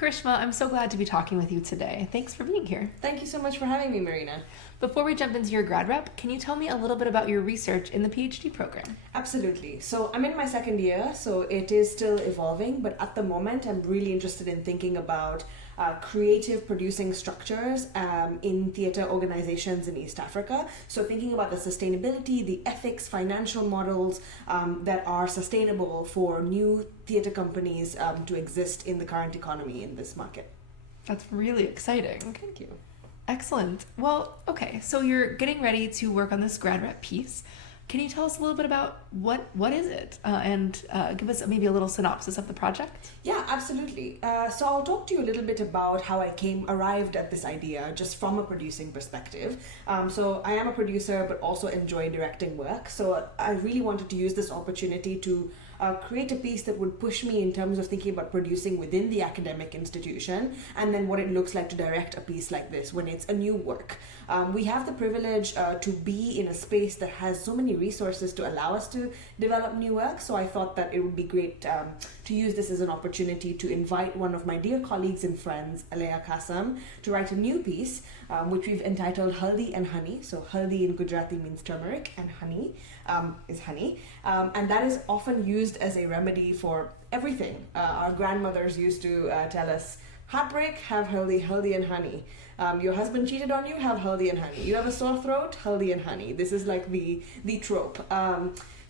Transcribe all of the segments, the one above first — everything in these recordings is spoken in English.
Karishma, I'm so glad to be talking with you today. Thanks for being here. Thank you so much for having me, Marina. Before we jump into your grad rep, can you tell me a little bit about your research in the PhD program? Absolutely. So I'm in my second year, so it is still evolving, but at the moment I'm really interested in thinking about creative producing structures in theatre organizations in East Africa. So thinking about the sustainability, the ethics, financial models that are sustainable for new theatre companies to exist in the current economy in this market. That's really exciting. Thank you. Excellent. Well, okay, so you're getting ready to work on this grad rep piece. Can you tell us a little bit about what is it and give us maybe a little synopsis of the project? Yeah, absolutely. So I'll talk to you a little bit about how I arrived at this idea just from a producing perspective. So I am a producer but also enjoy directing work. So I really wanted to use this opportunity to create a piece that would push me in terms of thinking about producing within the academic institution and then what it looks like to direct a piece like this when it's a new work. We have the privilege to be in a space that has so many resources to allow us to develop new work. So I thought that it would be great to use this as an opportunity to invite one of my dear colleagues and friends, Alaya Kasam, to write a new piece, which we've entitled Haldi and Honey. So Haldi in Gujarati means turmeric and honey is honey. And that is often used as a remedy for everything. Our grandmothers used to tell us, heartbreak, have haldi and honey. Your husband cheated on you, have haldi and honey. You have a sore throat, haldi and honey. This is like the trope.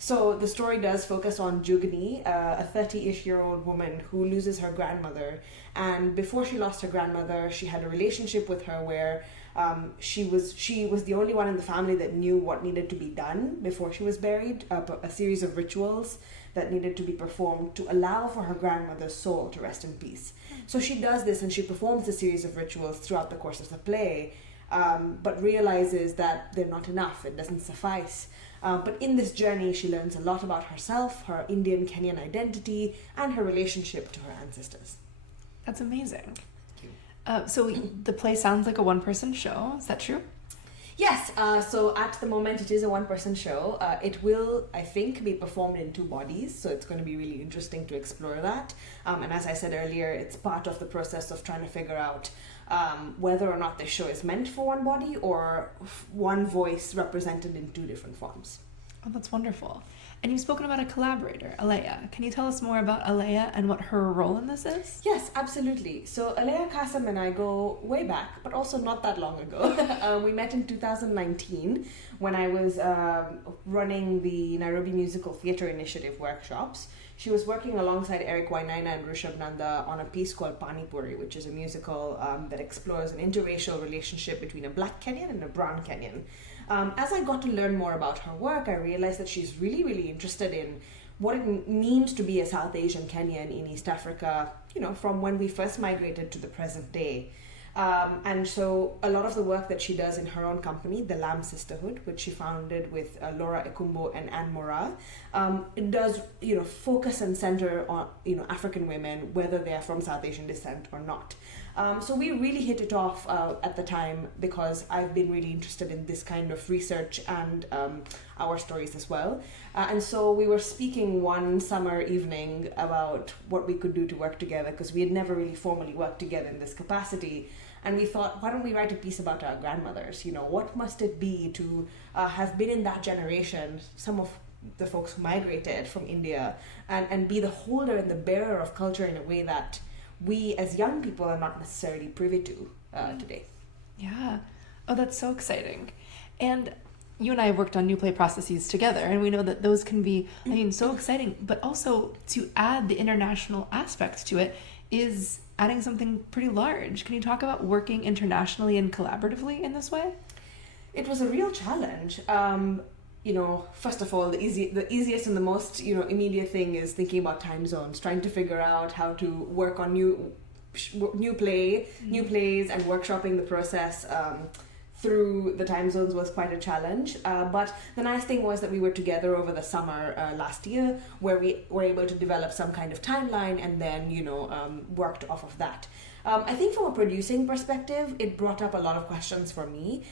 So the story does focus on Jugni, a 30-ish-year-old woman who loses her grandmother. And before she lost her grandmother, she had a relationship with her where she was the only one in the family that knew what needed to be done before she was buried, a series of rituals that needed to be performed to allow for her grandmother's soul to rest in peace. So she does this and she performs a series of rituals throughout the course of the play, but realizes that they're not enough, it doesn't suffice. But in this journey, she learns a lot about herself, her Indian Kenyan identity, and her relationship to her ancestors. That's amazing. So the play sounds like a one-person show. Is that true? Yes, so at the moment it is a one-person show. It will, I think, be performed in two bodies, so it's going to be really interesting to explore that. And as I said earlier, it's part of the process of trying to figure out whether or not this show is meant for one body or one voice represented in two different forms. Oh, that's wonderful. And you've spoken about a collaborator, Alaya. Can you tell us more about Alaya and what her role in this is? Yes, absolutely. So Alaya Kasam and I go way back, but also not that long ago. We met in 2019 when I was running the Nairobi Musical Theatre Initiative workshops. She was working alongside Eric Wainaina and Rishabh Nanda on a piece called Pani Puri, which is a musical that explores an interracial relationship between a black Kenyan and a brown Kenyan. As I got to learn more about her work, I realized that she's really, really interested in what it means to be a South Asian Kenyan in East Africa, from when we first migrated to the present day. And so a lot of the work that she does in her own company, the Lamb Sisterhood, which she founded with Laura Ekumbo and Anne Mora, it does, focus and center on, African women, whether they are from South Asian descent or not. So we really hit it off at the time because I've been really interested in this kind of research and our stories as well. And so we were speaking one summer evening about what we could do to work together because we had never really formally worked together in this capacity. And we thought, why don't we write a piece about our grandmothers? What must it be to have been in that generation, some of the folks who migrated from India, and be the holder and the bearer of culture in a way that we as young people are not necessarily privy to today. Yeah. Oh, that's so exciting. And you and I have worked on new play processes together, and we know that those can be, so exciting, but also to add the international aspect to it is adding something pretty large. Can you talk about working internationally and collaboratively in this way? It was a real challenge. First of all, the easiest and the most, immediate thing is thinking about time zones, trying to figure out how to work on new plays and workshopping the process through the time zones was quite a challenge. But the nice thing was that we were together over the summer last year where we were able to develop some kind of timeline and then, worked off of that. I think from a producing perspective, it brought up a lot of questions for me,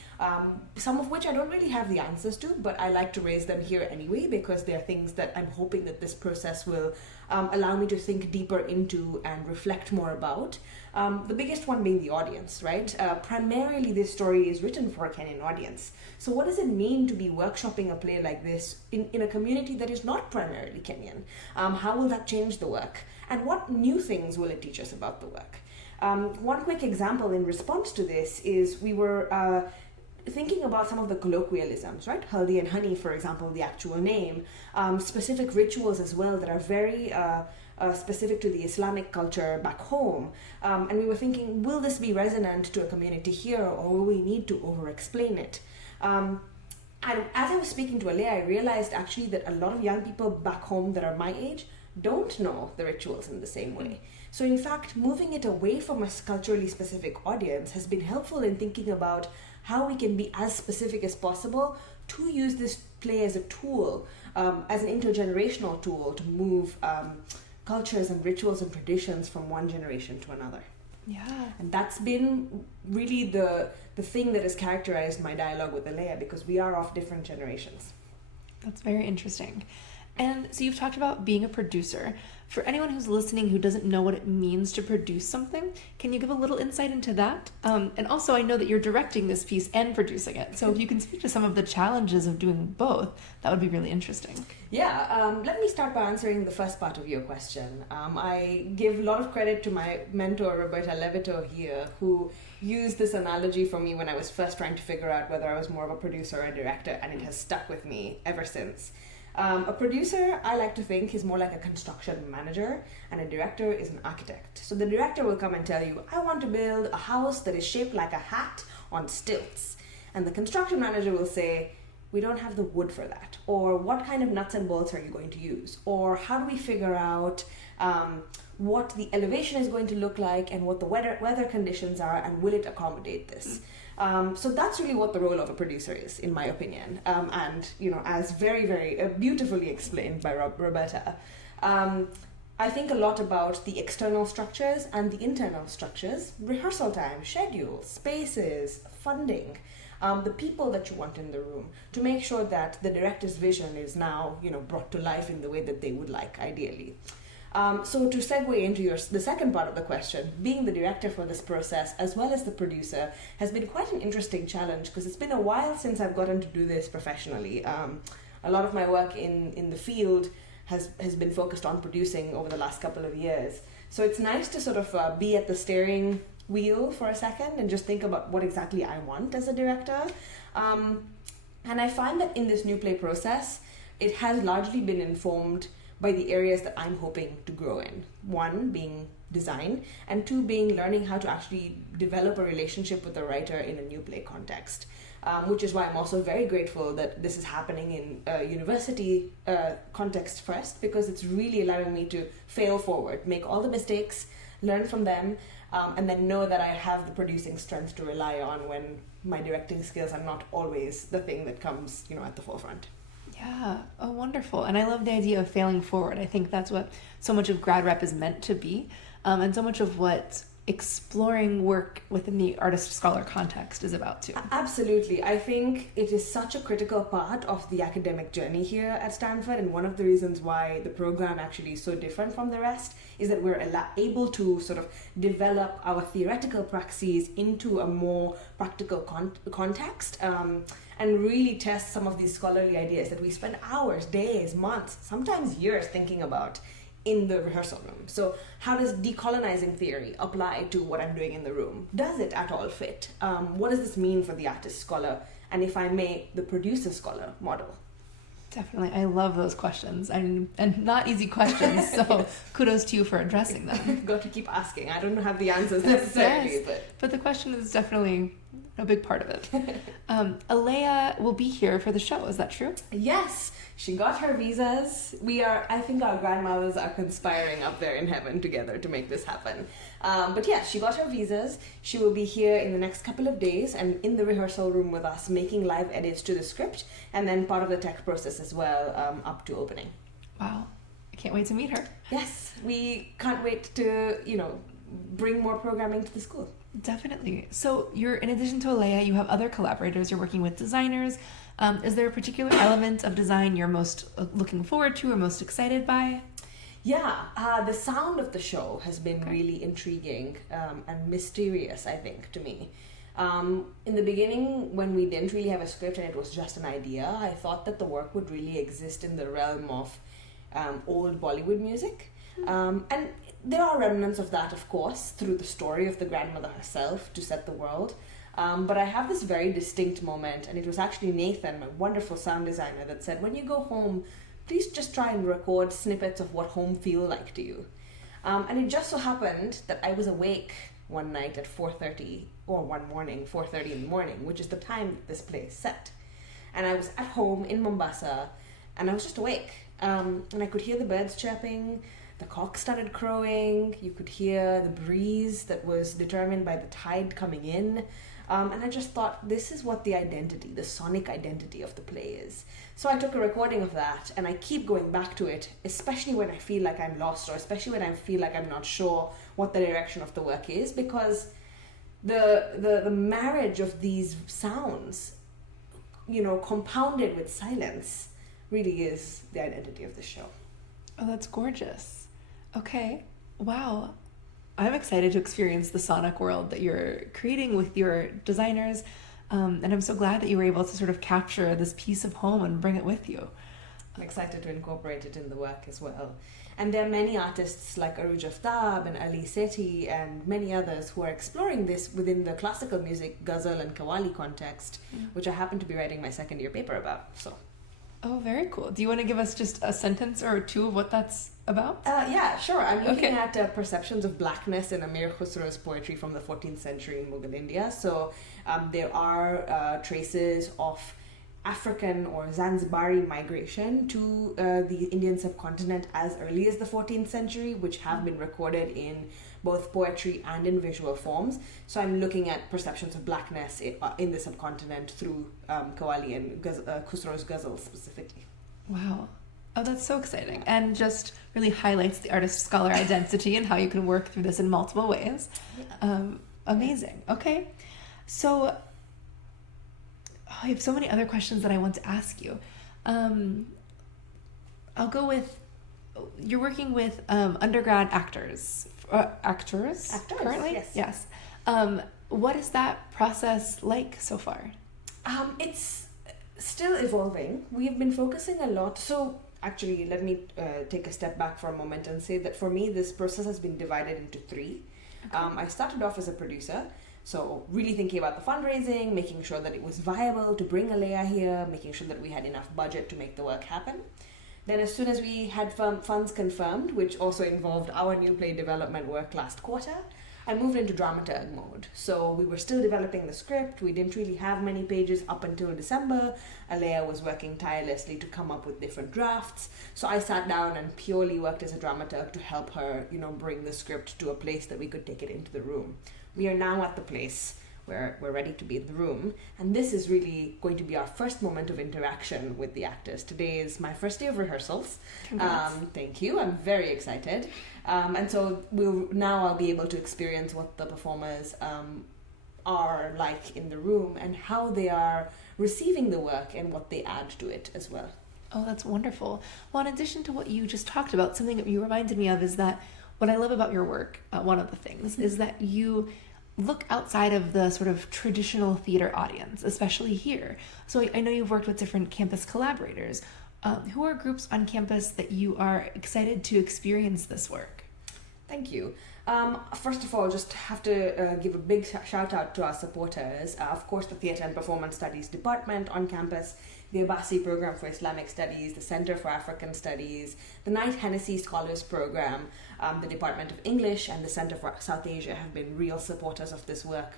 some of which I don't really have the answers to, but I like to raise them here anyway because they're things that I'm hoping that this process will allow me to think deeper into and reflect more about. The biggest one being the audience, right? Primarily, this story is written for a Kenyan audience. So what does it mean to be workshopping a play like this in a community that is not primarily Kenyan? How will that change the work? And what new things will it teach us about the work? One quick example in response to this is we were thinking about some of the colloquialisms, right? Haldi and honey, for example, the actual name, specific rituals as well that are very specific to the Islamic culture back home. And we were thinking, will this be resonant to a community here, or will we need to over-explain it? And as I was speaking to Alea, I realized actually that a lot of young people back home that are my age don't know the rituals in the same way. So in fact, moving it away from a culturally specific audience has been helpful in thinking about how we can be as specific as possible to use this play as a tool, as an intergenerational tool to move cultures and rituals and traditions from one generation to another. Yeah. And that's been really the thing that has characterized my dialogue with Alea, because we are of different generations. That's very interesting. And so you've talked about being a producer. For anyone who's listening who doesn't know what it means to produce something, can you give a little insight into that? And also, I know that you're directing this piece and producing it. So if you can speak to some of the challenges of doing both, that would be really interesting. Yeah, let me start by answering the first part of your question. I give a lot of credit to my mentor, Roberta Levito here, who used this analogy for me when I was first trying to figure out whether I was more of a producer or a director, and it has stuck with me ever since. A producer, I like to think, is more like a construction manager, and a director is an architect. So the director will come and tell you, I want to build a house that is shaped like a hat on stilts. And the construction manager will say, we don't have the wood for that. Or what kind of nuts and bolts are you going to use? Or how do we figure out what the elevation is going to look like and what the weather conditions are, and will it accommodate this? So that's really what the role of a producer is, in my opinion. And, as very, very beautifully explained by Roberta, I think a lot about the external structures and the internal structures, rehearsal time, schedule, spaces, funding, the people that you want in the room, to make sure that the director's vision is now, brought to life in the way that they would like, ideally. So to segue into the second part of the question, being the director for this process as well as the producer has been quite an interesting challenge, because it's been a while since I've gotten to do this professionally. A lot of my work in the field has been focused on producing over the last couple of years. So it's nice to sort of be at the steering wheel for a second and just think about what exactly I want as a director. And I find that in this new play process, it has largely been informed by the areas that I'm hoping to grow in. One being design, and two being learning how to actually develop a relationship with the writer in a new play context. Which is why I'm also very grateful that this is happening in a university context first, because it's really allowing me to fail forward, make all the mistakes, learn from them, and then know that I have the producing strength to rely on when my directing skills are not always the thing that comes, at the forefront. Yeah. Oh, wonderful. And I love the idea of failing forward. I think that's what so much of grad rep is meant to be. And so much of what exploring work within the artist-scholar context is about too. Absolutely. I think it is such a critical part of the academic journey here at Stanford, and one of the reasons why the program actually is so different from the rest is that we're able to sort of develop our theoretical praxis into a more practical context, and really test some of these scholarly ideas that we spend hours, days, months, sometimes years thinking about in the rehearsal room. So how does decolonizing theory apply to what I'm doing in the room? Does it at all fit? What does this mean for the artist scholar? And if I may, the producer scholar model? Definitely. I love those questions. And not easy questions. So kudos to you for addressing them. You've got to keep asking. I don't have the answers necessarily. Yes, but the question is definitely a big part of it. Alea will be here for the show. Is that true? Yes. She got her visas. I think our grandmothers are conspiring up there in heaven together to make this happen. But yeah, she got her visas. She will be here in the next couple of days and in the rehearsal room with us, making live edits to the script, and then part of the tech process as well, up to opening. Wow. I can't wait to meet her. Yes, we can't wait to, bring more programming to the school. Definitely. So you're, in addition to Alea, you have other collaborators. You're working with designers. Is there a particular element of design you're most looking forward to or most excited by? Yeah, the sound of the show has been really intriguing and mysterious, I think, to me. In the beginning, when we didn't really have a script and it was just an idea, I thought that the work would really exist in the realm of old Bollywood music. And there are remnants of that, of course, through the story of the grandmother herself to set the world. But I have this very distinct moment, and it was actually Nathan, my wonderful sound designer, that said, when you go home, please just try and record snippets of what home feel like to you. And it just so happened that I was awake one night at 4:30, or one morning, 4:30 in the morning, which is the time that this play is set. And I was at home in Mombasa, and I was just awake. And I could hear the birds chirping, the cock started crowing, you could hear the breeze that was determined by the tide coming in. And I just thought, this is what the identity, the sonic identity of the play is. So I took a recording of that, and I keep going back to it, especially when I feel like I'm lost, or especially when I feel like I'm not sure what the direction of the work is, because the marriage of these sounds, compounded with silence, really is the identity of the show. Oh, that's gorgeous. Okay. Wow. I'm excited to experience the sonic world that you're creating with your designers. And I'm so glad that you were able to sort of capture this piece of home and bring it with you. I'm excited to incorporate it in the work as well. And there are many artists like Aruj Aftab and Ali Sethi and many others who are exploring this within the classical music, ghazal and qawwali context, which I happen to be writing my second year paper about. So. Oh, very cool. Do you want to give us just a sentence or two of what that's about? Yeah, sure. I'm looking at perceptions of blackness in Amir Khusro's poetry from the 14th century in Mughal India. So there are traces of African or Zanzibari migration to the Indian subcontinent as early as the 14th century, which have been recorded in both poetry and in visual forms. So I'm looking at perceptions of blackness in the subcontinent through qawwali and Khusro's ghazals specifically. Wow. Oh, that's so exciting. And just really highlights the artist-scholar identity and how you can work through this in multiple ways. Amazing. Okay. So I have so many other questions that I want to ask you. I'll go with, you're working with undergrad actors currently? Yes. What is that process like so far? It's still evolving. We've been focusing a lot. So actually, let me take a step back for a moment and say that for me, this process has been divided into three. Okay. I started off as a producer. So really thinking about the fundraising, making sure that it was viable to bring Alea here, making sure that we had enough budget to make the work happen. Then as soon as we had funds confirmed, which also involved our new play development work last quarter, I moved into dramaturg mode. So we were still developing the script. We didn't really have many pages up until December. Alea was working tirelessly to come up with different drafts. So I sat down and purely worked as a dramaturg to help her, bring the script to a place that we could take it into the room. We are now at the place where we're ready to be in the room, and this is really going to be our first moment of interaction with the actors. Today is my first day of rehearsals. Thank you. I'm very excited. And so I'll be able to experience what the performers are like in the room and how they are receiving the work and what they add to it as well. Oh, that's wonderful. Well, in addition to what you just talked about, something that you reminded me of is that what I love about your work, one of the things, is that you look outside of the sort of traditional theater audience, especially here. So I know you've worked with different campus collaborators. Who are groups on campus that you are excited to experience this work? Thank you. First of all, just have to give a big shout out to our supporters. Of course, the Theatre and Performance Studies Department on campus, the Abbasi Program for Islamic Studies, the Center for African Studies, the Knight Hennessy Scholars Program, the Department of English, and the Center for South Asia have been real supporters of this work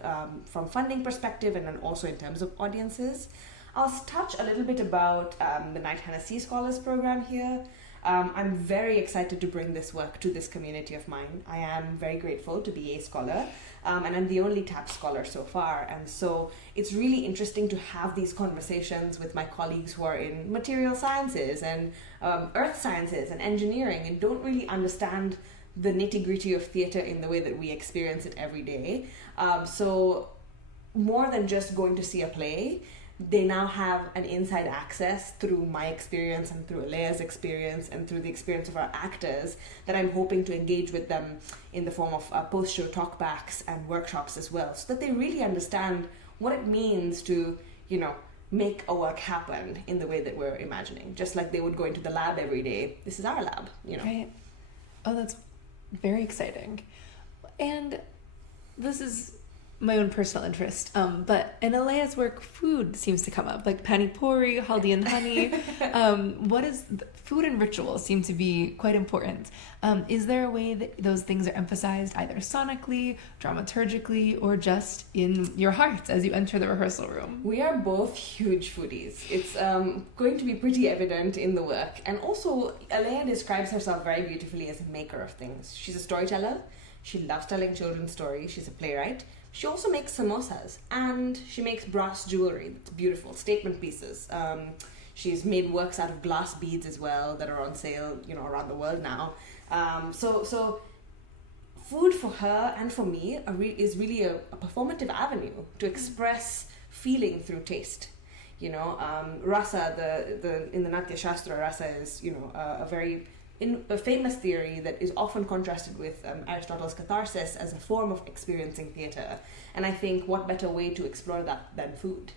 from funding perspective and then also in terms of audiences. I'll touch a little bit about the Knight Hennessy Scholars Program here. I'm very excited to bring this work to this community of mine. I am very grateful to be a scholar, and I'm the only TAP scholar so far. And so it's really interesting to have these conversations with my colleagues who are in material sciences and earth sciences and engineering and don't really understand the nitty-gritty of theatre in the way that we experience it every day. So more than just going to see a play, they now have an inside access through my experience and through Alea's experience and through the experience of our actors, that I'm hoping to engage with them in the form of post-show talkbacks and workshops as well, so that they really understand what it means to, make a work happen in the way that we're imagining. Just like they would go into the lab every day, this is our lab, Right. Oh, that's very exciting. And this is my own personal interest, but in Alea's work, food seems to come up, like pani puri, haldi and honey. Food and rituals seem to be quite important. Is there a way that those things are emphasized either sonically, dramaturgically, or just in your hearts as you enter the rehearsal room? We are both huge foodies. It's going to be pretty evident in the work. And also, Alea describes herself very beautifully as a maker of things. She's a storyteller. She loves telling children's stories. She's a playwright. She also makes samosas, and she makes brass jewelry. It's beautiful, statement pieces. She's made works out of glass beads as well that are on sale, around the world now. So food for her and for me is really a performative avenue to express feeling through taste. Rasa, in the Natya Shastra, rasa is, a famous theory that is often contrasted with Aristotle's catharsis as a form of experiencing theatre. And I think what better way to explore that than food?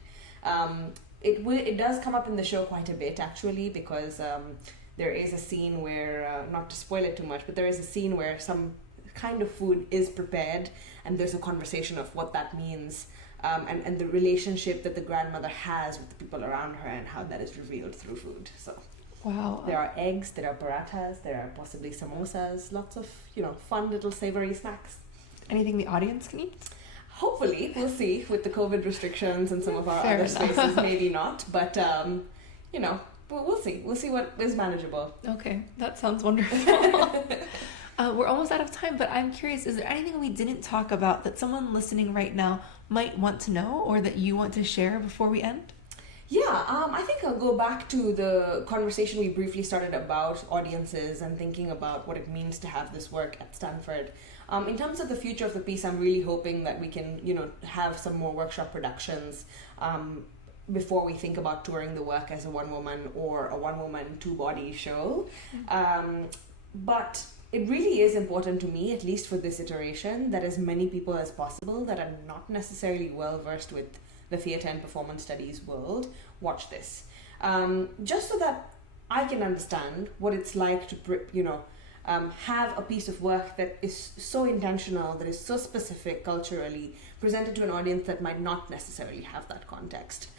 It does come up in the show quite a bit, actually, because there is a scene where, not to spoil it too much, but there is a scene where some kind of food is prepared, and there's a conversation of what that means, and the relationship that the grandmother has with the people around her, and how that is revealed through food. So. Wow. There are eggs, there are parathas, there are possibly samosas, lots of, fun little savory snacks. Anything the audience can eat? Hopefully, we'll see with the COVID restrictions and some of our Fair other enough. spaces, maybe not, but, we'll see. We'll see what is manageable. Okay, that sounds wonderful. We're almost out of time, but I'm curious, is there anything we didn't talk about that someone listening right now might want to know, or that you want to share before we end? Yeah, I think I'll go back to the conversation we briefly started about audiences and thinking about what it means to have this work at Stanford. In terms of the future of the piece, I'm really hoping that we can, have some more workshop productions before we think about touring the work as a one-woman or a one-woman, two-body show. But it really is important to me, at least for this iteration, that as many people as possible that are not necessarily well-versed with the theatre and performance studies world watch this, just so that I can understand what it's like to have a piece of work that is so intentional, that is so specific culturally, presented to an audience that might not necessarily have that context.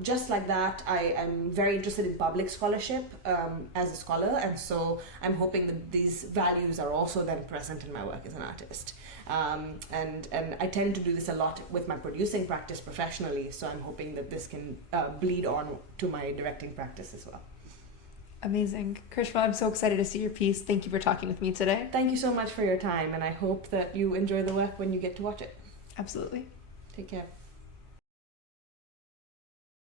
Just like that, I am very interested in public scholarship as a scholar, and so I'm hoping that these values are also then present in my work as an artist. And I tend to do this a lot with my producing practice professionally, so I'm hoping that this can bleed on to my directing practice as well. Amazing. Karishma, I'm so excited to see your piece. Thank you for talking with me today. Thank you so much for your time, and I hope that you enjoy the work when you get to watch it. Absolutely. Take care.